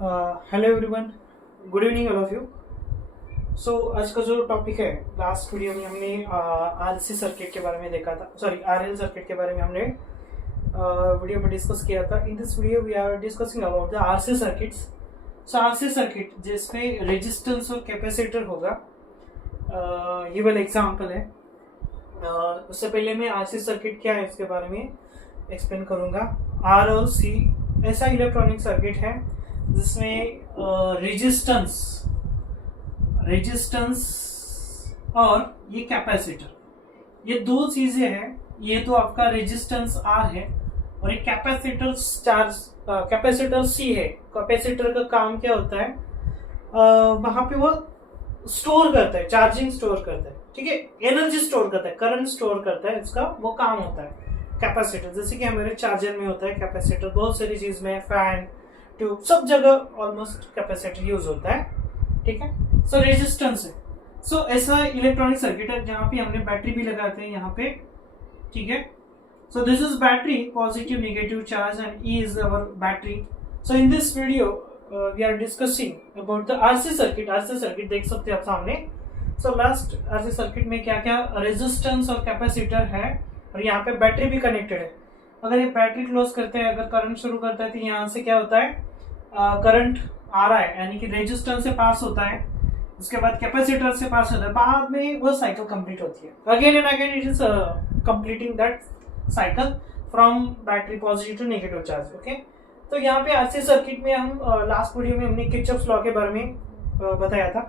Hello everyone, good evening all of you. So आज का जो टॉपिक है, लास्ट वीडियो में हमने आरसी सर्किट के बारे में देखा था, सॉरी आरएल सर्किट के बारे में हमने वीडियो में डिस्कस किया था। In this video we are discussing about the RC circuits. So RC circuit जिसमें रेजिस्टेंस और कैपेसिटर होगा, ये वाला एग्जाम्पल है। उससे पहले मैं आरसी सर्किट क्या है इसके बारे में एक्सप्लेन करूंगा। आर और सी ऐसा इलेक्ट्रॉनिक सर्किट है जिसमें रेजिस्टेंस और ये कैपेसिटर, ये दो चीजें हैं। ये तो आपका रेजिस्टेंस आर है और एक कैपेसिटर सी है। कैपेसिटर का काम क्या होता है, वहां पे वो स्टोर करता है, चार्जिंग स्टोर करता है, ठीक है, एनर्जी स्टोर करता है, करंट स्टोर करता है, इसका वो काम होता है कैपेसिटर। जैसे कि हमारे चार्जर में होता है कैपेसिटर, बहुत सारी चीज में, फैन, ट्यूब, सब जगह ऑलमोस्ट कैपेसिटर यूज होता है, ठीक है। सो रेजिस्टेंस है। सो ऐसा इलेक्ट्रॉनिक सर्किट है जहां पे हमने बैटरी भी लगाते हैं यहाँ पे, ठीक है। So this is battery, positive negative charge, and E is our battery. So in this video we are discussing about the RC circuit. RC circuit देख सकते हैं आप सामने। सो लास्ट आरसी सर्किट में क्या क्या रेजिस्टेंस और कैपेसिटर है, और यहाँ पे बैटरी भी कनेक्टेड है। अगर ये बैटरी क्लोज करते हैं, अगर करंट शुरू करता है, तो यहाँ से क्या होता है, करंट आ रहा है, यानी कि रेजिस्टेंस से पास होता है, उसके बाद कैपेसिटर से पास होता है, बाद में वो साइकिल कंप्लीट होती है। Again and again it is completing that cycle from battery positive to negative charge, okay. तो यहाँ पे आरसी सर्किट में हम लास्ट वीडियो में हमने किरचॉफ्स लॉ के बारे में बताया था।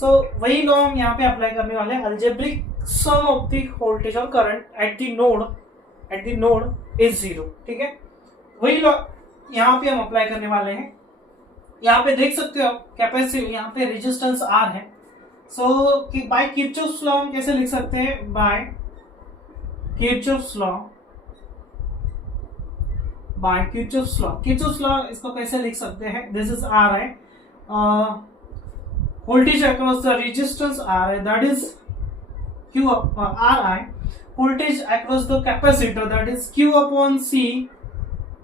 सो वही लॉ हम यहाँ पे अप्लाई करने वाले हैं। Algebraic sum of the voltage और current at the node is 0, ठीक है। वही लॉ यहाँ पे हम अप्लाई करने वाले हैं। यहाँ पे देख सकते हो आप कैपेसिटी, यहाँ पे रेजिस्टेंस आर है। सो बाय किरचॉफ्स लॉ हम कैसे लिख सकते हैं, बाय किरचॉफ्स लॉ इसको कैसे लिख सकते हैं, दिस इज आर है, voltage across the resistance R, that is Q Ri. Voltage across the capacitor, that is Q upon C.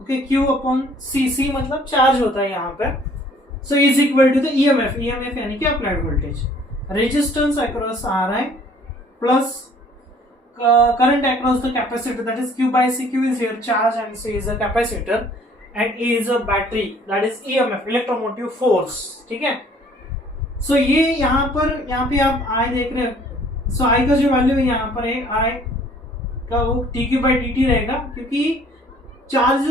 Okay, Q upon C. C मतलब चार्ज होता है यहाँ पे. So is equal to the EMF. EMF यानी कि applied voltage. Resistance across Ri plus current across the capacitor, that is Q by C. Q is here charge and C is a capacitor and E is a battery, that is EMF, electromotive force. ठीक है. सो ये यहाँ पे आप आई देख रहे हो। सो आई का जो वैल्यू है यहाँ पर है, आई का वो dq by dt रहेगा, क्योंकि charge is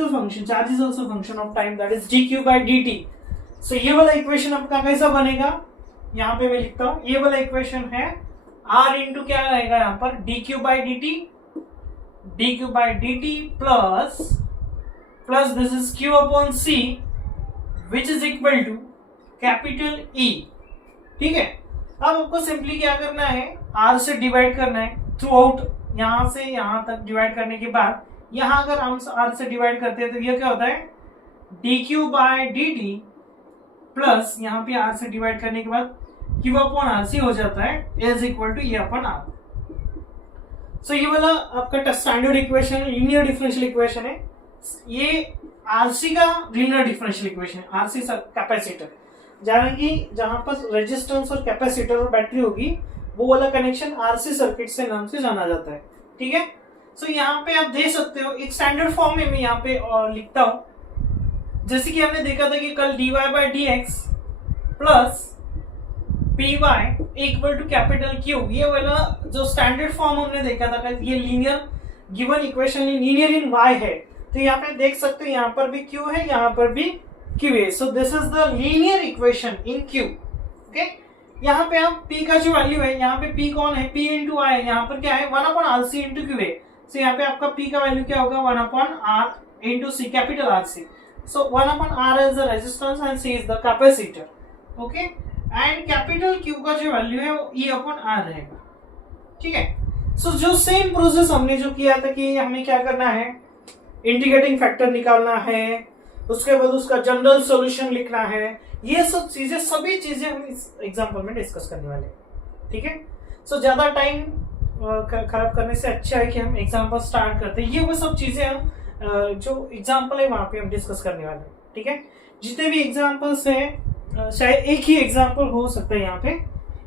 also function of time, that is dq by dt। सो ये वाला इक्वेशन आपका कैसा बनेगा, यहाँ पे मैं लिखता हूँ, ये वाला इक्वेशन है r इंटू क्या रहेगा यहाँ पर, dq by dt plus this is q upon c which is equal to capital E, ठीक है। अब आपको सिंपली क्या करना है, R से डिवाइड करना है थ्रू आउट, यहां से यहां तक डिवाइड करने के बाद, यहां अगर हम R से डिवाइड करते हैं तो ये क्या होता है, dq by dt प्लस यहाँ पे R से डिवाइड करने के बाद q अपॉन RC हो जाता है, is equal to E upon R। So ये वाला आपका standard equation, linear differential equation है। ये RC का लीनियर डिफरेंशियल इक्वेशन है, RC कैपेसिटर, जहां पर रेजिस्टेंस और कैपेसिटर और बैटरी होगी, वो वाला कनेक्शन आरसी सर्किट से नाम से जाना जाता है, ठीक है। सो यहाँ पे आप देख सकते हो, एक स्टैंडर्ड फॉर्म में मैं यहाँ पे लिखता हूं, जैसे कि हमने देखा था कि कल dy by dx plus py equal to capital Q, ये वाला जो स्टैंडर्ड फॉर्म हमने देखा था, ये लीनियर गिवन इक्वेशन लीनियर इन y है। तो यहाँ पे देख सकते हो, यहाँ पर भी Q है, यहाँ पर भी Q है। So this is the linear equation in Q. Okay? यहाँ पे आप P का जो वैल्यू है, यहाँ पे P कौन है, P into I है, यहाँ पर क्या है 1 upon RC into Q है। So यहाँ पे आपका P का वैल्यू क्या होगा, 1 upon R into C, capital RC. So 1 upon R is the resistance and C is the capacitor. Okay? And capital Q का जो वैल्यू है वो E upon R रहेगा, ठीक है। So जो सेम प्रोसेस हमने जो किया था कि हमें क्या करना है, इंटीग्रेटिंग फैक्टर निकालना है, उसके बाद उसका जनरल सॉल्यूशन लिखना है, ये सब चीजें, सभी चीजें हम इस एग्जांपल में डिस्कस करने वाले हैं, ठीक है। सो ज्यादा टाइम खराब करने से अच्छा है कि हम एग्जांपल स्टार्ट करते हैं। ये वो सब चीजें हम जो एग्जांपल है वहां पे हम डिस्कस करने वाले हैं, ठीक है। जितने भी एग्जाम्पल्स हैं शायद एक ही एग्जाम्पल हो सकता है यहाँ पे,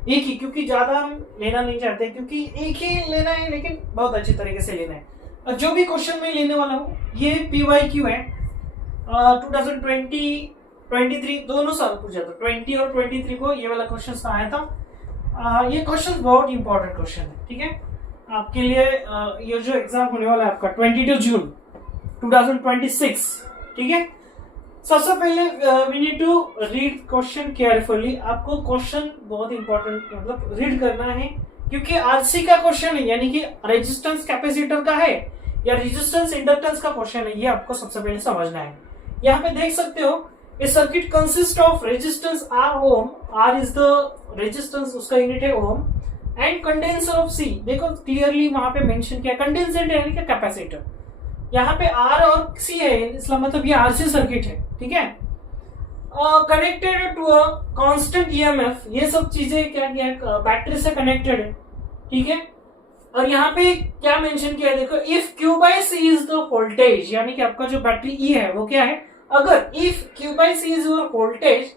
एक ही, क्योंकि ज्यादा हम लेना नहीं चाहते, क्योंकि एक ही लेना है लेकिन बहुत अच्छी तरीके से लेना है। और जो भी क्वेश्चन मैं लेने वाला हूँ ये PYQ है, 2020 23 दोनों साल पूछा था, 20 और 23 को ये वाला क्वेश्चन आया था। ये क्वेश्चन बहुत इंपॉर्टेंट क्वेश्चन है, ठीक है आपके लिए। ये जो एग्जाम होने वाला है आपका 22 जून 2026, ठीक है। सबसे पहले we need to read question carefully. आपको क्वेश्चन बहुत इंपॉर्टेंट मतलब रीड करना है, क्योंकि आरसी का क्वेश्चन है, यानी कि रेजिस्टेंस कैपेसिटर का है या रेजिस्टेंस इंडक्टेंस का क्वेश्चन है, ये आपको सबसे पहले समझना है। यहाँ पे देख सकते हो a circuit consist of resistance R ohm, R is the resistance, उसका यूनिट है ohm, and condenser of C। देखो क्लियरली वहां पे मेंशन किया, कंडेंसर यानी कि कैपेसिटर। यहाँ पे R और C है, इसका मतलब ये RC सर्किट है, ठीक है। Connected to a constant EMF, ये सब चीजें क्या किया, बैटरी से कनेक्टेड है, ठीक है। और यहाँ पे क्या मेंशन किया है, देखो if Q/C is the voltage, यानी कि आपका जो बैटरी E है वो क्या है, अगर if Q/C is your voltage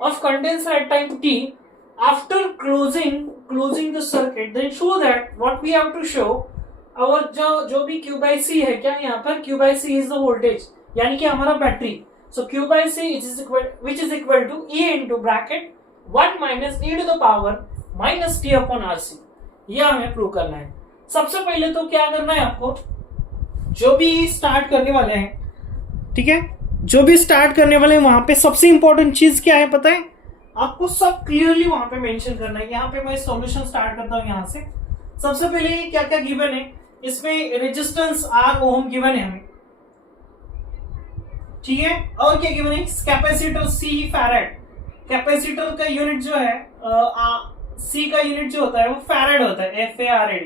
of condenser at time t after closing the circuit, then show that what we have to show और जो भी Q/C है, क्या यहाँ पर Q/C इज द वोल्टेज, यानी कि हमारा battery. So Q/C which is equal to E into bracket 1 minus e to the power minus t upon RC। यह हमें प्रूव करना है। सबसे पहले तो क्या करना है आपको, जो भी स्टार्ट करने वाले हैं, ठीक है, जो भी स्टार्ट करने वाले हैं वहां पे सबसे इंपॉर्टेंट चीज क्या है पता है आपको, सब क्लियरली वहां पे मेंशन करना है। यहाँ पे मैं सॉल्यूशन स्टार्ट करता हूँ। यहाँ से सबसे पहले क्या क्या गिवन है, इसमें रेजिस्टेंस R ओम गिवन है हमें, ठीक है। और क्या गिवन है, कैपेसिटर C फैराड। कैपेसिटर का यूनिट जो है C का यूनिट जो होता है वो फैराड होता है, FARAD,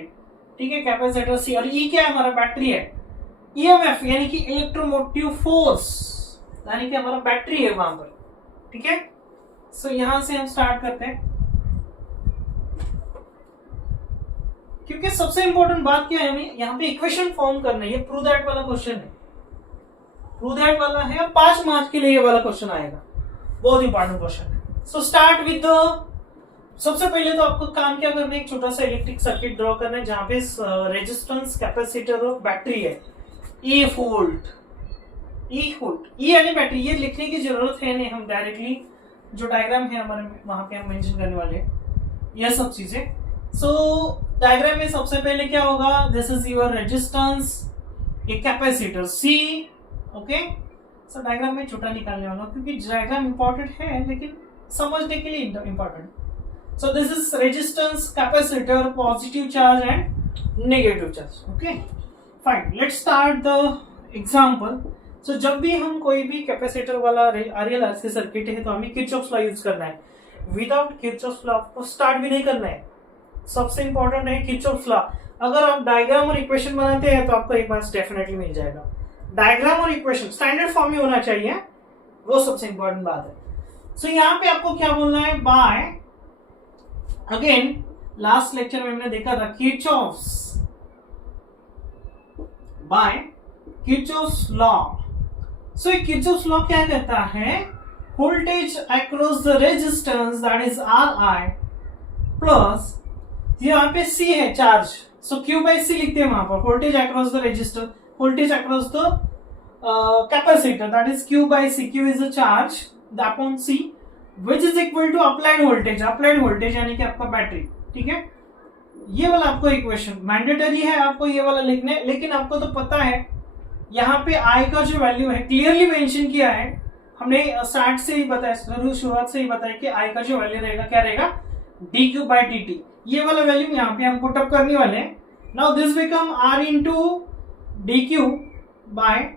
ठीक है, कैपेसिटर C। और E क्या है, हमारा बैटरी है। EMF यानी कि इलेक्ट्रोमोटिव फोर्स, यानी कि हमारा बैटरी है वहां पर, ठीक है। सो यहां से हम स्टार्ट करते हैं, क्योंकि सबसे इंपॉर्टेंट बात क्या है, हमें यहाँ पे इक्वेशन फॉर्म करना है। ये प्रूव दैट वाला क्वेश्चन है, प्रूव दैट वाला है, 5 मार्क्स के लिए ये वाला क्वेश्चन आएगा, बहुत इंपॉर्टेंट क्वेश्चन है। सो स्टार्ट विद द, सबसे पहले तो आपको काम क्या करना है, एक छोटा सा इलेक्ट्रिक सर्किट ड्रॉ करना है जहां पे रेजिस्टेंस कैपेसिटर और बैटरी है। E वोल्ट, E यानी बैटरी, ये लिखने की जरूरत है नहीं, हम डायरेक्टली जो डायग्राम है हमारे वहां पे हम मेंशन करने वाले हैं ये सब चीजें। सो डायग्राम में सबसे पहले क्या होगा, दिस इज योर रेजिस्टेंस, ये कैपेसिटर C, ओके। सो डायग्राम में छोटा निकालने वाला हूं, क्योंकि डायग्राम इंपॉर्टेंट है लेकिन समझने के लिए important. So this is resistance, capacitor, positive charge and negative charge. Okay, fine. Let's start the example. So जब भी हम कोई भी कैपेसिटर वाला RL RC सर्किट है तो हमें किरचॉफ्स लॉ यूज करना है। विदाउट किरचॉफ्स लॉ को स्टार्ट भी नहीं करना है। सबसे इंपॉर्टेंट है किरचॉफ्स लॉ। अगर आप डायग्राम और इक्वेशन बनाते हैं तो आपको एक बार डेफिनेटली मिल जाएगा। डायग्राम और इक्वेशन स्टैंडर्ड फॉर्म में होना चाहिए, वो सबसे इंपॉर्टेंट बात है। सो यहाँ पे आपको क्या बोलना है, बाय, अगेन लास्ट लेक्चर में हमने देखा था किरचॉफ्स, बाय किरचॉफ्स लॉ। सो किरचॉफ्स लॉ क्या कहता है, voltage across the resistance that is Ri plus, यहाँ पे C है चार्ज, सो Q/C लिखते हैं वहां पर, voltage across the resistor, voltage across the capacitor that is Q/C, Q is the charge upon C which is equal to applied voltage यानी कि आपका बैटरी, ठीक है। ये वाला आपको इक्वेशन मैंडेटरी है आपको ये वाला लिखने, लेकिन आपको तो पता है यहाँ पे I का जो वैल्यू है क्लियरली मेंशन किया है, हमने स्टार्ट से ही बताया, शुरुआत से ही बताया कि I का जो वैल्यू रहेगा क्या रहेगा, dQ/dt। ये वाला वैल्यू यहाँ पे हम पुट अप करने वाले हैं। Now this become R into dQ/dt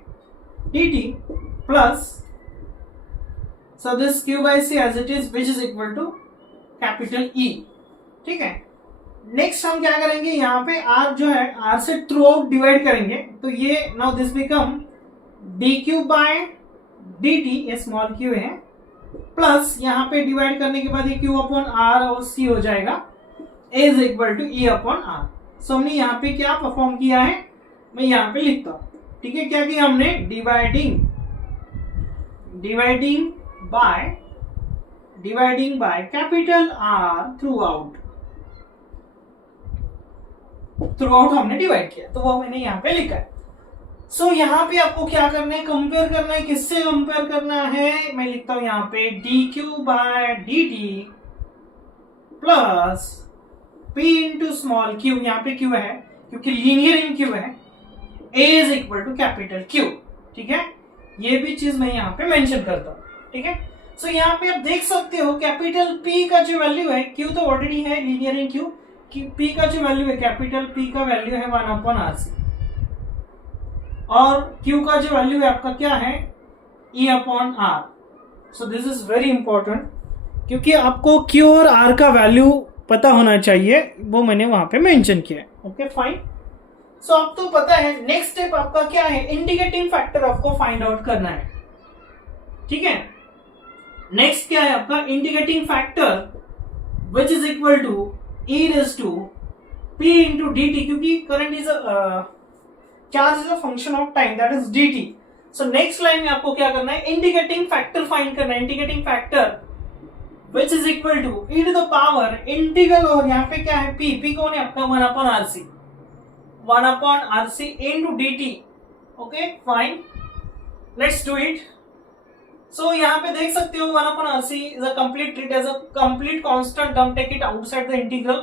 plus, so this Q/C as it is which is equal to capital E, ठीक है। नेक्स्ट हम क्या करेंगे, यहाँ पे R जो है R से थ्रू आउट डिवाइड करेंगे, तो ये नाउ दिस बिकम dQ/dt, ये स्मॉल q है, प्लस यहाँ पे डिवाइड करने के बाद ये Q/R और C हो जाएगा, A is equal to E/R। सो हमने यहाँ पे क्या परफॉर्म किया है, मैं यहाँ पे लिखता हूँ, ठीक है। क्या किया हमने, dividing by capital R through out हमने डिवाइड किया, तो वो मैंने यहाँ पे लिखा है। सो यहाँ पे आपको क्या करना है, कंपेयर करना है। किससे कंपेयर करना है, मैं लिखता हूं यहाँ पे dq by dt plus p into small q, यहाँ पे q है क्योंकि लीनियर इन q है, a is equal to capital Q। ठीक है, ये भी चीज मैं यहाँ पे मेंशन करता हूँ। ठीक है, सो यहाँ पे आप देख सकते हो कैपिटल P का जो वैल्यू है, Q तो ऑलरेडी है लीनियर इन Q, P का जो वैल्यू है, कैपिटल P का वैल्यू है 1/RC, और Q का जो वैल्यू है आपका क्या है, E/R। So this is very important, क्योंकि आपको Q और R का वैल्यू पता होना चाहिए, वो मैंने वहां पे मेंशन किया है। Okay fine. सो अब तो पता है, नेक्स्ट स्टेप आपका क्या है, इंडिकेटिंग फैक्टर आपको फाइंड आउट करना है। ठीक है, नेक्स्ट क्या है आपका, indicating factor which is equal to e raised to p into dt, क्योंकि current is charge is a function of time, that is dt। So next line में आपको क्या करना है, इंडिकेटिंग फैक्टर फाइंड करना है। Indicating factor which is equal to e to the power integral, और यहाँ पे क्या है, p कौन है आपका, 1/RC into dt। Okay fine, let's do it. So यहाँ पे देख सकते हो 1/RC is a complete treat as a complete constant term, take it outside the integral,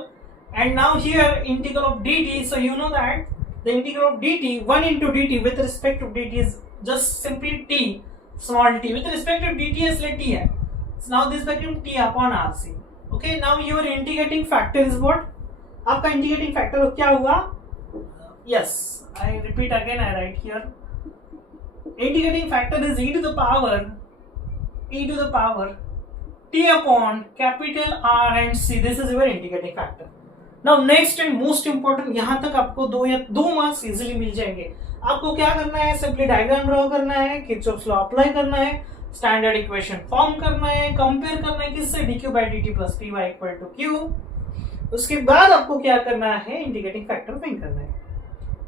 and now here integral of dt, so you know that the integral of dt 1 into dt with respect to dt is just simply t, small t, with respect to dt is let t है, so now this became t/RC। okay, now your integrating factor is what, आपका integrating factor क्या हुआ, yes I repeat again, I write here integrating factor is e to the power t upon capital R and C, this is your integrating factor। now next and most important, यहां तक आपको दो marks easily मिल जाएंगे। आपको क्या करना है, simply diagram draw करना है, किरचॉफ्स लॉ अप्लाई करना है, स्टैंडर्ड इक्वेशन फॉर्म करना है, कंपेयर करना है किससे, dq by dt plus py equal to q। उसके बाद आपको क्या करना है, इंटीग्रेटिंग फैक्टर फाइंड करना है।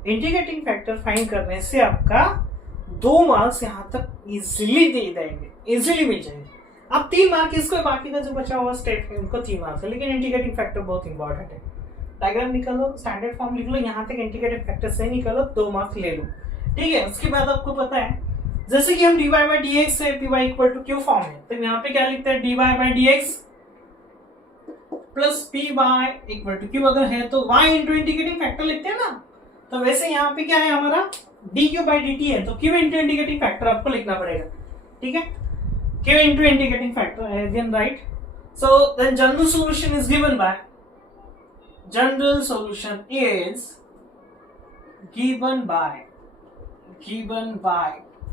इंटीग्रेटिंग फैक्टर फाइंड करने से आपका 2 मार्क्स यहां तक इजीली दे देंगे, इजीली मिल जाएंगे। अब 3 मार्क इसको, बाकी का जो बचा हुआ स्टेप है उनको 3 मार्क्स है, लेकिन इंटीग्रेटिंग फैक्टर बहुत इंपॉर्टेंट है। डायग्राम निकालो, स्टैंडर्ड फॉर्म लिख लो, यहाँ तक इंटीग्रेटिंग फैक्टर से निकालो, 2 मार्क्स ले लो। ठीक है, उसके बाद आपको पता है, जैसे कि हम dy by dx से py equal to q form है, तो यहाँ पे क्या लिखते हैं, dy by dx plus py equal to q अगर है तो y इंटू इंटीग्रेटिंग फैक्टर लिखते हैं ना, तो वैसे यहाँ पे क्या है हमारा, dq by dt है, तो q इंटू इंटीग्रेटिंग फैक्टर आपको लिखना पड़ेगा। ठीक है, q into integrating factor, again right, so then general solution is given by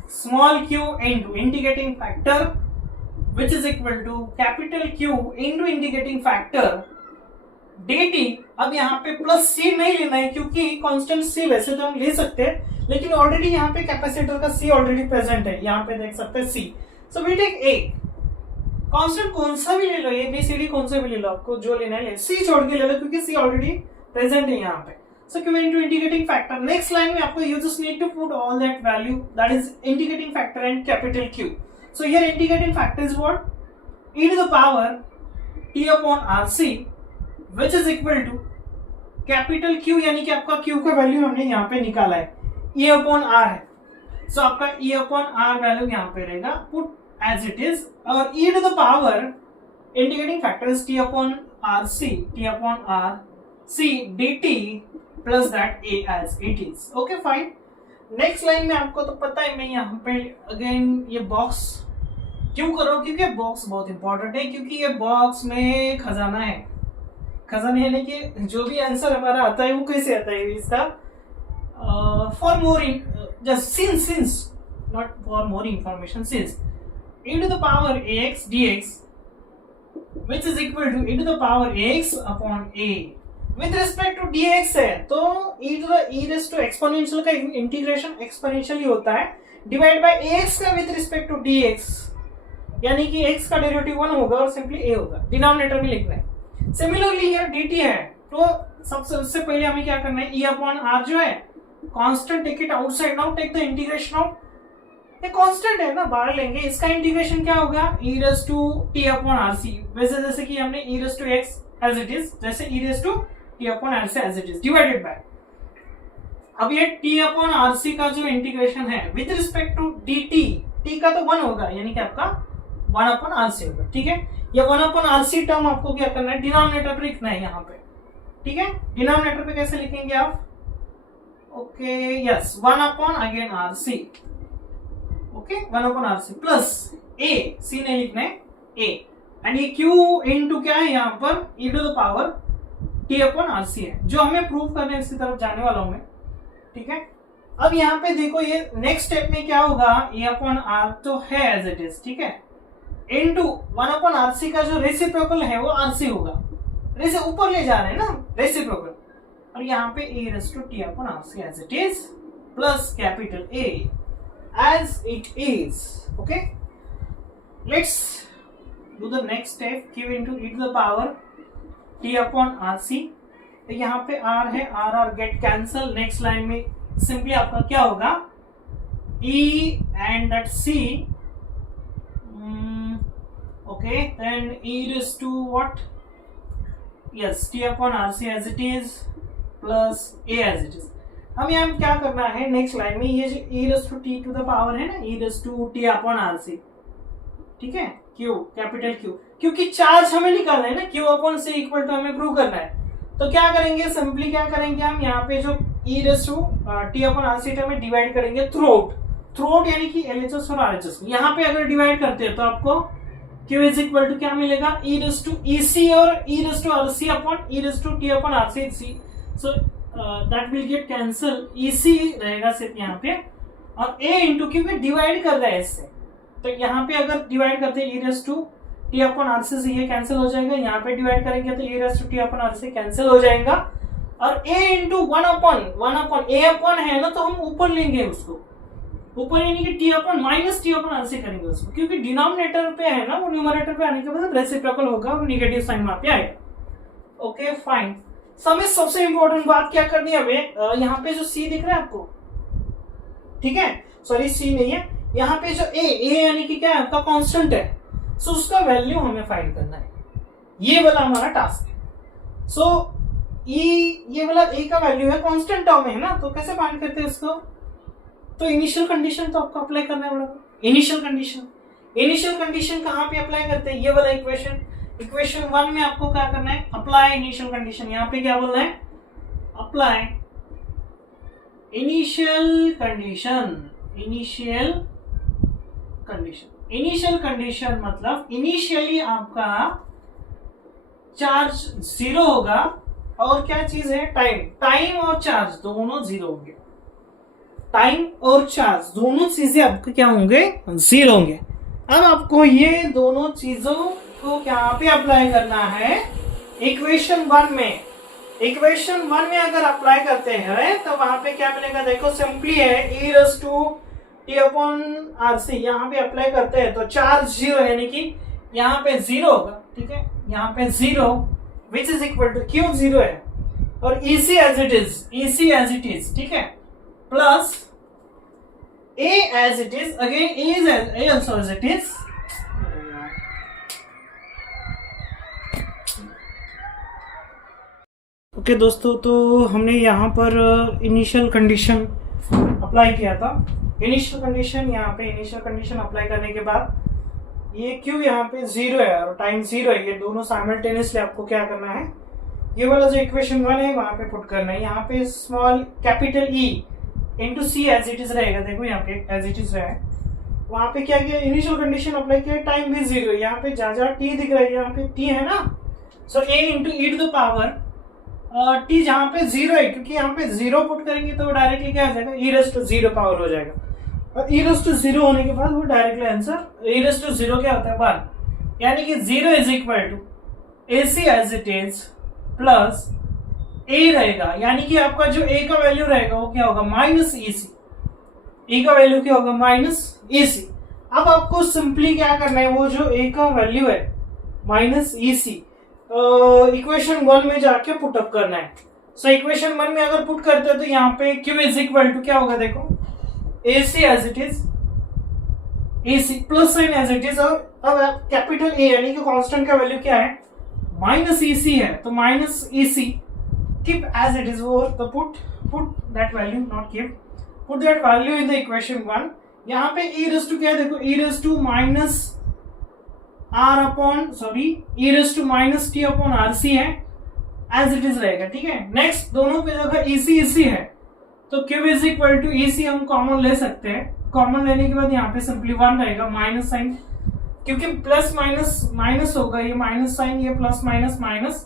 small q into integrating factor which is equal to capital Q into integrating factor dt। अब यहाँ पे plus c नहीं लेना है, क्योंकि कांस्टेंट c वैसे तो हम ले सकते हैं, लेकिन ऑलरेडी यहाँ पे कैपेसिटर का c ऑलरेडी प्रेजेंट है, यहाँ पे देख सकते हैं c। So we take A, constant कौन सा भी ले लो, A B C D कौन सा भी ले लो, आपको जो लेना है ले, C छोड़ के ले लो क्योंकि C ऑलरेडी प्रेजेंट है यहाँ पे। So Q into integrating factor, next line में आपको you just need to put all that value, that is integrating factor and capital Q। So here integrating factor is what, e to the power t upon RC which is equal to capital Q, यानी कि आपका Q का value हमने यहाँ पे निकाला है, E upon R है, so आपका E upon R वैल्यू यहाँ पे रहेगा, put as it is, और e to the power integrating factor is t upon RC dt plus that a as it is। okay fine। Next line में आपको तो पता है, मैं यहाँ पे अगेन ये बॉक्स क्यों कर रहा हूँ, क्योंकि बॉक्स बहुत इंपॉर्टेंट है, क्योंकि ये बॉक्स में खजाना है। खजाना यानी कि जो भी आंसर हमारा आता है वो कैसे आता है, इसका for more just since not for more information, since e to the power ax dx which is equal to e to the power ax upon a with respect to dx है, तो e raised to exponential का integration exponential ही होता है, divide by ax का with respect to dx, यानी कि x का derivative 1 होगा और सिंपली a होगा, डिनोमिनेटर में लिखना है। सिमिलरली हियर dt है, तो सबसे पहले हमें क्या करना है, e upon r जो है constant, take it outside, now take the integration of ये कांस्टेंट है ना, बाहर लेंगे, इसका इंटीग्रेशन क्या होगा e raise to t upon RC, वैसे जैसे कि हमने e raise to x as it is, जैसे e raise to t upon RC as it is divided by, अब ये t अपॉन आरसी का जो इंटीग्रेशन है with respect to dt, t का तो 1 होगा यानी कि आपका 1 अपॉन आरसी होगा, ठीक है। ये 1 अपॉन आरसी टर्म आपको क्या करना है, डिनोमिनेटर पे लिखना है यहाँ पे, ठीक है। डिनोमिनेटर पे कैसे लिखेंगे आप, okay yes 1 upon again RC, okay 1 upon RC plus a, c नहीं लिखना है a, एंड ये q इनटू क्या है यहाँ पर e to the power t upon RC है, जो हमें प्रूव करने इसकी तरफ जाने वाला हूं मैं, ठीक है। अब यहाँ पे देखो ये नेक्स्ट स्टेप में क्या होगा, a अपॉन r तो है एज इट इज, ठीक है, इनटू 1 अपॉन आरसी का जो रेसिप्रोकल है वो आरसी होगा, रेसे ऊपर ले जा रहे हैं ना रेसिप्रोकल, और यहाँ पे a raise to t upon RC as it is plus capital A as it is, okay. Let's do the next step, q into e to the power t upon rc, तो यहाँ पे r है, r get cancel, next line में simply आपका क्या होगा e and that c, okay, then e raised to what, yes t upon rc as it is plus a as it is। हम यहाँ क्या करना है नेक्स्ट लाइन में, ये जो e raise to t to the power है ना, e raise to t upon RC, ठीक है, q कैपिटल q, क्योंकि चार्ज हमें निकालना है ना, q upon c equal to हमें प्रूव करना है, तो क्या करेंगे सिंपली क्या करेंगे हम यहाँ पे जो e raise to t upon RC term में डिवाइड करेंगे थ्रू आउट यानी कि LHS और RHS, यहाँ पे अगर डिवाइड करते हैं तो आपको q इज इक्वल टू क्या मिलेगा, e रेज़ टू EC और e raise to RC upon e raise to t upon RC, so that will get cancel, EC रहेगा सिर्फ यहाँ पे, और a इंटू, क्योंकि डिवाइड कर रहा है इससे, तो यहाँ पे अगर डिवाइड करते हैं e raise to t upon RC से ये कैंसिल हो जाएगा, यहाँ पे डिवाइड करेंगे तो e raise to t upon RC cancel हो जाएगा, और a into 1 upon a upon है ना, तो हम ऊपर लेंगे उसको, ऊपर यानी कि t upon minus t upon RC करेंगे उसको, क्योंकि डिनोमिनेटर पे है ना, वो न्यूमरेटर पे आने के बाद रेसिप्रोकल होगा और नेगेटिव साइन वहां पे आएगा, ओके फाइन। हमें सबसे इंपॉर्टेंट बात क्या करनी है हमें, यहाँ पे जो c दिख रहा है आपको, ठीक है, सॉरी c नहीं है, यहाँ पे जो a यानी कि क्या है आपका कांस्टेंट है, सो उसका वैल्यू हमें फाइंड करना है, ये वाला हमारा टास्क है। सो ये वाला a का वैल्यू है, कांस्टेंट टर्म है ना, तो कैसे फाइंड करते हैं इसको, तो इनिशियल कंडीशन तो आपको अप्लाई करना पड़ेगा, इनिशियल कंडीशन कहाँ पे अप्लाई करते हैं, ये वाला इक्वेशन 1 में आपको क्या करना है, अप्लाई इनिशियल कंडीशन, यहाँ पे क्या बोलना है, अप्लाई इनिशियल कंडीशन मतलब इनिशियली आपका चार्ज 0 होगा, और क्या चीज है, टाइम और चार्ज दोनों 0 होंगे, टाइम और चार्ज दोनों चीजें आपके क्या होंगे, 0 होंगे। अब आपको ये दोनों चीजों को क्या पे अप्लाई करना है, इक्वेशन 1 में, अगर अप्लाई करते हैं तो वहां पे क्या मिलेगा, देखो सिंपली है e raise to t upon RC, यहाँ पे अप्लाई करते हैं तो चार्ज 0 यानी कि यहाँ पे 0 होगा, ठीक है, यहाँ पे 0 which is equal to q 0 है, और EC एज इट इज, ठीक है, plus A as it is, again A is A also as it is, okay दोस्तों, तो हमने यहाँ पर इनिशियल कंडीशन अप्लाई किया था, इनिशियल कंडीशन अप्लाई करने के बाद ये Q यहाँ पे 0 है और टाइम 0 है, ये दोनों साइमल्टेनियसली आपको क्या करना है, ये वाला जो इक्वेशन 1 है वहां पे पुट करना है, यहाँ पे small capital E into C as it is रहेगा, देखो यहाँ पे एज इट इज रहा है, वहां पे क्या किया, इनिशियल कंडीशन अप्लाई किया, टाइम भी 0, यहाँ पे जहाँ t दिख रहा है, यहाँ पे t है ना, so a into e to the power t जहाँ पे 0 है, क्योंकि यहाँ पे 0 पुट करेंगे तो डायरेक्टली क्या आ जाएगा, e रेज़ टू 0 पावर हो जाएगा, और e रेज़ टू 0 होने के बाद वो directly answer e raise to 0 क्या होता है 1, यानी कि 0 is equal to AC as it is plus a रहेगा, यानी कि आपका जो a का वैल्यू रहेगा वो क्या होगा, माइनस EC, a का वैल्यू क्या होगा, माइनस EC। अब आपको सिंपली क्या करना है, वो जो a का वैल्यू है माइनस EC इक्वेशन 1 में जाके पुट अप करना है। सो इक्वेशन 1 में अगर पुट करते हैं तो यहाँ पे q इज इक्वल टू क्या होगा, देखो AC as it is AC plus sine as it is. और अब कैपिटल ए यानी कि कांस्टेंट का वैल्यू क्या है, माइनस EC है, तो minus EC keep as it is, or the put that value, not keep, put that value in the equation 1। यहाँ पे e raised to क्या है, देखो e raised to minus r upon e raised to minus t upon RC है, as it is रहेगा, ठीक है। Next दोनों पे देखो EC है, तो Q is equal to EC हम कॉमन ले सकते हैं। कॉमन लेने के बाद यहाँ पे सिंपली 1 रहेगा, माइनस साइन, क्योंकि प्लस माइनस माइनस होगा, ये माइनस साइन, ये प्लस माइनस माइनस,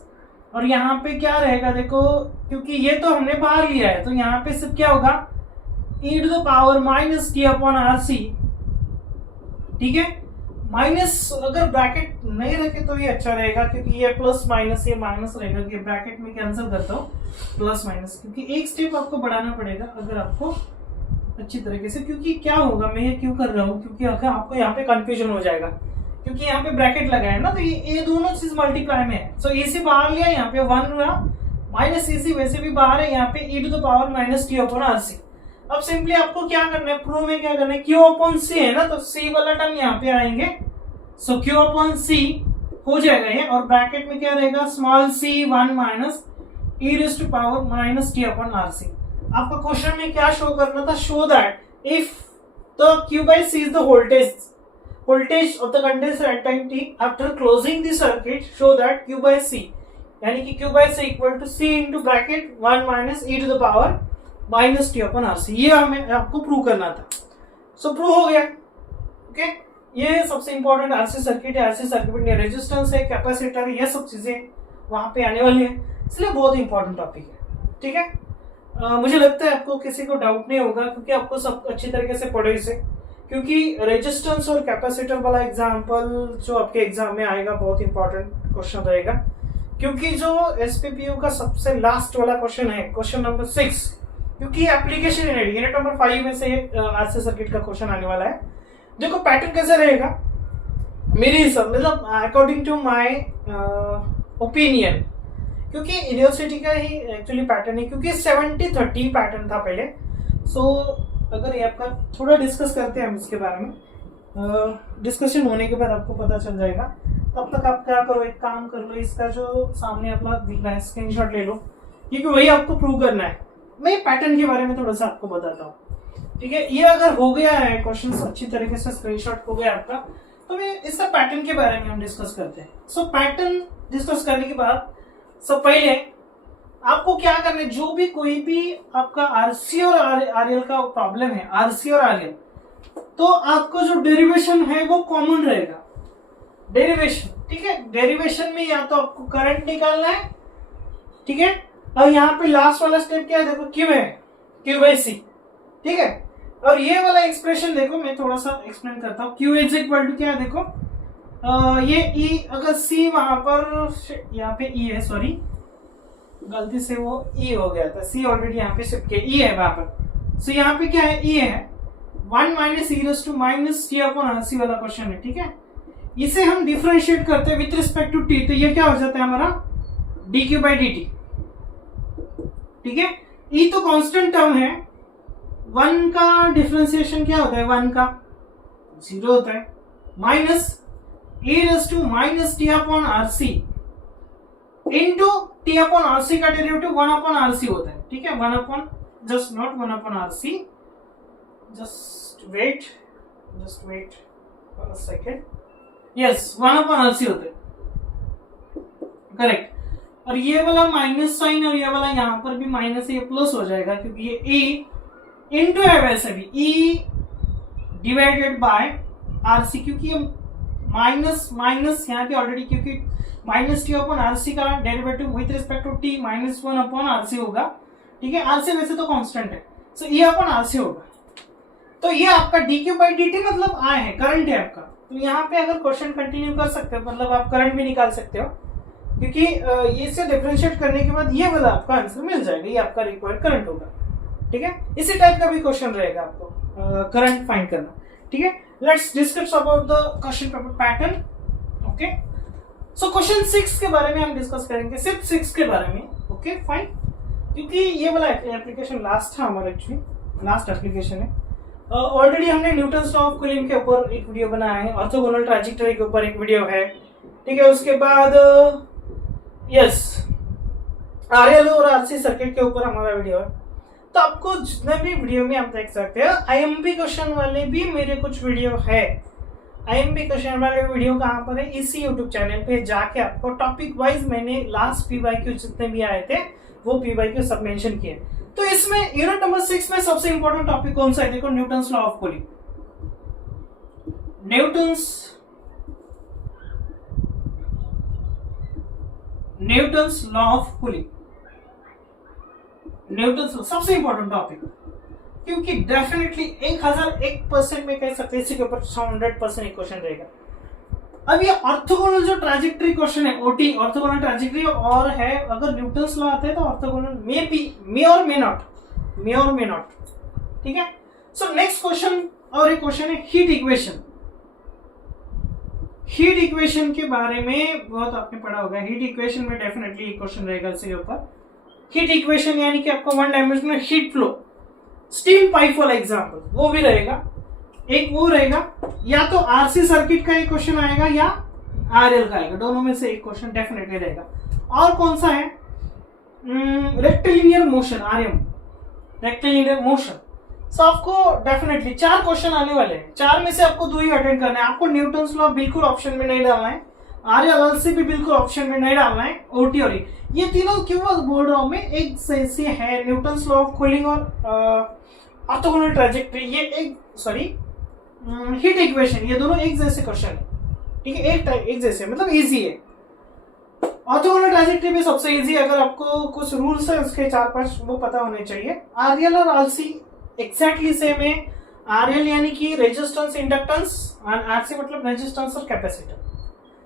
और यहाँ पे क्या रहेगा देखो, क्योंकि ये तो हमने बाहर लिया है, तो यहाँ पे सिर्फ क्या होगा, e to the power minus t upon RC, ठीक है। माइनस अगर ब्रैकेट नहीं रखे तो ये अच्छा रहेगा, क्योंकि ये प्लस माइनस, ये माइनस रहेगा, कि ब्रैकेट में कैंसिल करता हूँ प्लस माइनस, क्योंकि एक स्टेप आपको बढ़ाना पड़ेगा अगर आपको अच्छी तरीके से, क्योंकि क्या होगा, मैं ये क्यों कर रहा हूँ, क्योंकि अगर आपको यहाँ पे कंफ्यूजन हो जाएगा, क्योंकि यहाँ पे ब्रैकेट लगा है ना, तो ये दोनों चीज मल्टीप्लाई में है। सो EC बाहर लिया, यहाँ पे 1 हुआ, माइनस EC वैसे भी बाहर है, यहाँ पे e to the power minus t upon RC। अब सिंपली आपको क्या करना है, प्रूव में क्या करना है, Q अपॉन C है ना, तो C वाला टर्म यहाँ पे आएंगे, सो Q अपॉन C हो जाएगा ये, और ब्रैकेट में क्या रहेगा, small c 1 minus e raise to power minus t upon RC। आपका क्वेश्चन में क्या शो करना था, show that if the Q by C is the voltage of the condenser at time t after closing the circuit, show that Q by C, यानी कि Q by C equal to C into bracket 1 minus e to the power minus t upon RC। ये हमें आपको prove करना था, सो prove हो गया, okay. ये सबसे इंपॉर्टेंट RC सर्किट है, RC सर्किट में रेजिस्टेंस है, कैपेसिटर, ये सब चीजें वहां पे आने वाली है, इसलिए बहुत इंपॉर्टेंट टॉपिक है, ठीक है। मुझे लगता है आपको किसी को डाउट नहीं होगा, क्योंकि आपको सब अच्छी तरीके से पढ़े इसे, क्योंकि रेजिस्टेंस और कैपेसिटर वाला एग्जांपल जो आपके एग्जाम में आएगा बहुत इंपॉर्टेंट क्वेश्चन रहेगा, क्योंकि जो SPPU का सबसे लास्ट वाला क्वेश्चन है, क्वेश्चन नंबर 6, क्योंकि एप्लीकेशन यूनिट नंबर 5 में से RC सर्किट का क्वेश्चन आने वाला है। देखो पैटर्न कैसे रहेगा, मेरे हिसाब मतलब अकॉर्डिंग टू माय ओपिनियन, क्योंकि यूनिवर्सिटी का ही एक्चुअली पैटर्न है, क्योंकि 70-30 पैटर्न था पहले। सो अगर ये आपका थोड़ा डिस्कस करते हैं हम इसके बारे में, डिस्कशन होने के बाद आपको पता चल जाएगा। तब तक आप क्या करो, एक काम कर लो, इसका जो सामने अपना दिख रहा है स्क्रीनशॉट ले लो, क्योंकि वही आपको प्रूव करना है। मैं पैटर्न के बारे में थोड़ा सा आपको बताता हूँ, ठीक है। ये अगर हो गया है क्वेश्चन अच्छी तरीके से स्क्रीनशॉट हो गया आपका, तो मैं इसका पैटर्न के बारे में हम डिस्कस करते हैं। सो पैटर्न डिस्कस करने के बाद सब पहले आपको क्या करना है, जो भी कोई भी आपका RC और RL का प्रॉब्लम है, RC और RL, तो आपको जो डेरिवेशन है वो कॉमन रहेगा, डेरिवेशन, ठीक है। डेरिवेशन में या तो आपको करंट निकालना है, ठीक है, और यहाँ पे लास्ट वाला स्टेप क्या है, देखो Q है, Q by C, ठीक है। और ये वाला एक्सप्रेशन देखो, मैं थोड़ा सा एक्सप्लेन करता हूँ। Q इज इक्वल टू क्या है, देखो ये E, अगर C वहां पर, यहाँ पे E है, सॉरी गलती से वो E हो गया था, C ऑलरेडी यहाँ पे शिफ्ट किया, E है वहां पर। सो यहाँ पे क्या है, E है 1 minus e raise to minus t upon RC वाला क्वेश्चन है, ठीक है। इसे हम डिफरेंशिएट करते हैं विथ रिस्पेक्ट टू t, तो ये क्या हो जाता है हमारा dq बाई dt, ठीक है। E तो कांस्टेंट टर्म है, 1 का डिफरेंशिएशन क्या होता है, 1 का 0 होता है, minus e raise to minus t upon RC into t upon RC का डेरिवेटिव 1 अपॉन RC होता है, ठीक है। 1 upon, just not 1 upon RC, just wait for a second, yes 1 upon RC होता है, करेक्ट। और ये वाला माइनस साइन और ये वाला यहाँ पर भी माइनस, ये प्लस हो जाएगा, क्योंकि ये e इनटू है वैसे भी e डिवाइडेड बाय RC, क्योंकि ये माइनस माइनस यहाँ पे ऑलरेडी, क्योंकि माइनस t अपॉन RC का derivative with respect to t minus 1 upon RC होगा, ठीक है। RC वैसे तो कांस्टेंट है, सो e अपॉन RC होगा। तो ये आपका dq बाई dt मतलब I है, करंट है आपका। तो यहाँ पे अगर क्वेश्चन कंटिन्यू कर सकते हो, मतलब आप करंट भी निकाल सकते हो, क्योंकि ये से डिफरेंशिएट करने के बाद ये वाला आपका आंसर मिल जाएगा, ये आपका रिक्वायर्ड करंट होगा, ठीक है। इसी टाइप का भी क्वेश्चन रहेगा आपको करंट फाइंड करना, ठीक है। Let's discuss about the question paper pattern, okay. So question 6 के बारे में हम डिस्कस करेंगे, सिर्फ 6 के बारे में, ओके फाइन, क्योंकि ये वाला एप्लीकेशन लास्ट था हमारा, एक्चुअली लास्ट एप्लीकेशन है। ऑलरेडी हमने न्यूटन्स लॉ ऑफ कूलिंग के ऊपर एक वीडियो बनाया है, ऑर्थोगोनल ट्रैजेक्टरी के ऊपर एक वीडियो है, ठीक है। उसके बाद यस आरएल और आरसी सर्किट के ऊपर हमारा वीडियो है। तो आपको जितने भी वीडियो में आप देख सकते हैं, आईएमपी क्वेश्चन वाले भी मेरे कुछ वीडियो है। आईएमपी क्वेश्चन वाले वीडियो कहाँ पर है, इसी यूट्यूब चैनल पे जाके आपको टॉपिक वाइज मैंने लास्ट पीवाईक्यू जितने भी आए थे वो पीवाईक्यू सब मेंशन किए। तो इसमें यूनिट नंबर 6 में सबसे इंपॉर्टेंट टॉपिक कौन सा है, देखो Newton's law of cooling. Newton's law of cooling, Newton's सबसे इंपॉर्टेंट टॉपिक, क्योंकि डेफिनेटली 1001% में कह सकते हैं इसी के ऊपर 100% क्वेश्चन रहेगा। अब ये ऑर्थोगोनल जो ट्रैजेक्टरी क्वेश्चन है, ओटी ऑर्थोगोनल ट्रैजेक्टरी और है, अगर न्यूटन्स लॉ आता है तो ऑर्थोगोनल मे और मे नॉट, ठीक है। सो नेक्स्ट क्वेश्चन, और एक क्वेश्चन है हीट इक्वेशन। हीट इक्वेशन के बारे में बहुत आपने पढ़ा होगा, हीट इक्वेशन में डेफिनेटली एक क्वेश्चन रहेगा इसके ऊपर। हीट इक्वेशन यानी कि आपको one dimensional heat flow, steam pipe वाला एग्जांपल वो भी रहेगा, एक वो रहेगा, या तो आरसी सर्किट का एक क्वेश्चन आएगा या आरएल का आएगा, दोनों में से एक क्वेश्चन डेफिनेटली रहेगा। और कौन सा है, rectilinear motion, RM rectilinear motion. So आपको डेफिनेटली 4 क्वेश्चन आने वाले हैं, 4 में से आपको 2 ही अटेंड करना है। आपको न्यूटन्स लॉ बिल्कुल ऑप्शन में नहीं डालना है, आरएल से भी बिल्कुल ऑप्शन में नहीं डालना है, ओटी और ये तीनों क्यों बोल रहा हूं मैं, एक से है न्यूटन्स लॉ ऑफ कूलिंग और ऑर्थोगोनल ट्रैजेक्टरी, ये एक सॉरी हीट इक्वेशन, ये दोनों एक जैसे क्वेश्चन है, ठीक है, एक जैसे मतलब इजी है। ऑर्थोगोनल ट्रैजेक्टरी भी सबसे इजी, अगर आपको कुछ रूल्स है उसके 4-5 वो पता होने चाहिए। आरएल और आरसी एग्जैक्टली सेम है, आरएल यानी कि रेजिस्टेंस इंडक्टेंस और आरसी मतलब रेजिस्टेंस और कैपेसिटर।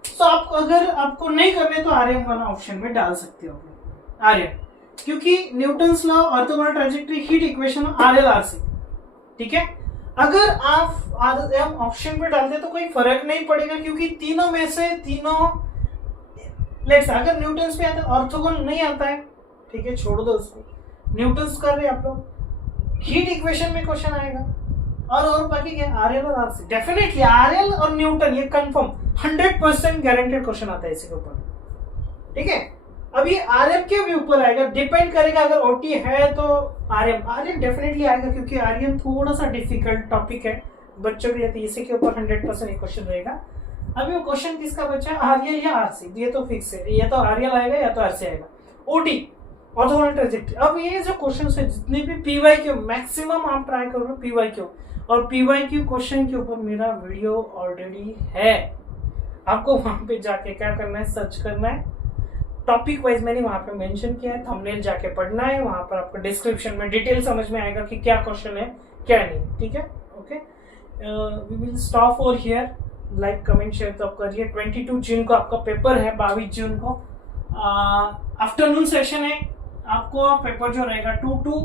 तो आप अगर आपको नहीं करने तो आरएम वाला ऑप्शन में डाल सकते हो आरएम, क्योंकि Newton's law orthogonal trajectory heat equation RL RC, ठीक है। अगर आप आरएम ऑप्शन में डालते तो कोई फर्क नहीं पड़ेगा, क्योंकि तीनों में से तीनों लेट्स अगर न्यूटन्स में आता है, ऑर्थोगोनल नहीं आता है, ठीक है, छोड़ दो उसको, न्यूटन्स कर रहे हैं आप लोग, हीट इक्वेशन में क्वेश्चन आएगा, और बाकी क्या आरएल और आरसी, डेफिनेटली आरएल और न्यूटन ये कंफर्म 100% गारंटेड क्वेश्चन आता है इसके ऊपर, ठीक है। अभी आरएम के भी ऊपर आएगा, डिपेंड करेगा, अगर ओटी है तो आरएम डेफिनेटली आएगा, क्योंकि आरएम थोड़ा सा डिफिकल्ट टॉपिक है बच्चों के लिए, तो इसी के ऊपर 100% क्वेश्चन रहेगा। अभी वो क्वेश्चन किसका बचा है, आरएल या आरसी, ये तो फिक्स है, या तो आरएल आएगा या तो आरसी आएगा। ओटी ऑर्थोगोनल ट्रैजेक्टरी, अब ये जो क्वेश्चन है जितने भी पीवाईक्यू मैक्सिमम आप ट्राई करो पीवाईक्यू, और पीवाईक्यू क्वेश्चन के ऊपर मेरा वीडियो ऑलरेडी है, आपको वहां पे जाके क्या करना है, सर्च करना है, टॉपिक वाइज मैंने वहां पे मेंशन किया है, थंबनेल जाके पढ़ना है, वहां पर आपको डिस्क्रिप्शन में डिटेल समझ में आएगा कि क्या क्वेश्चन है क्या नहीं, ठीक है। Okay, we will stop for here, like comment share तो आप करिए। 22 जून को आपका पेपर है, 22 जून को आफ्टरनून सेशन है, आपको पेपर जो रहेगा 2 to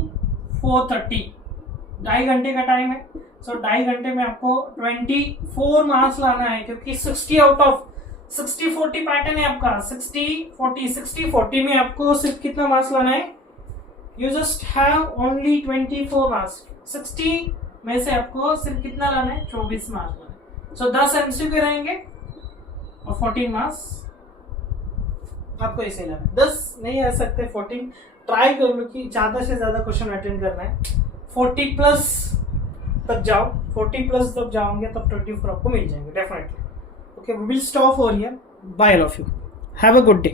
4:30, 2.5 घंटे का टाइम है। सो 2.5 घंटे में आपको 24 मार्क्स लाना है, क्योंकि 60 आउट ऑफ 60-40 पैटर्न है आपका, 60-40 में आपको सिर्फ कितना मार्क्स लाना है, you just have only 24 marks, 60 में से आपको सिर्फ कितना लाना है, 24 मार्क्स लाना है। सो 10 MCQ रहेंगे और 14 मार्क्स आपको इसे लाना है। 10 नहीं आ सकते, 14 ट्राई कर लो कि ज्यादा से ज्यादा क्वेश्चन अटेंड करना है, 40 प्लस तक जाओ, 40 प्लस तक जाओगे तब 24 आपको मिल जाएंगे definitely. Okay, we will stop over here. Bye all of you. Have a good day.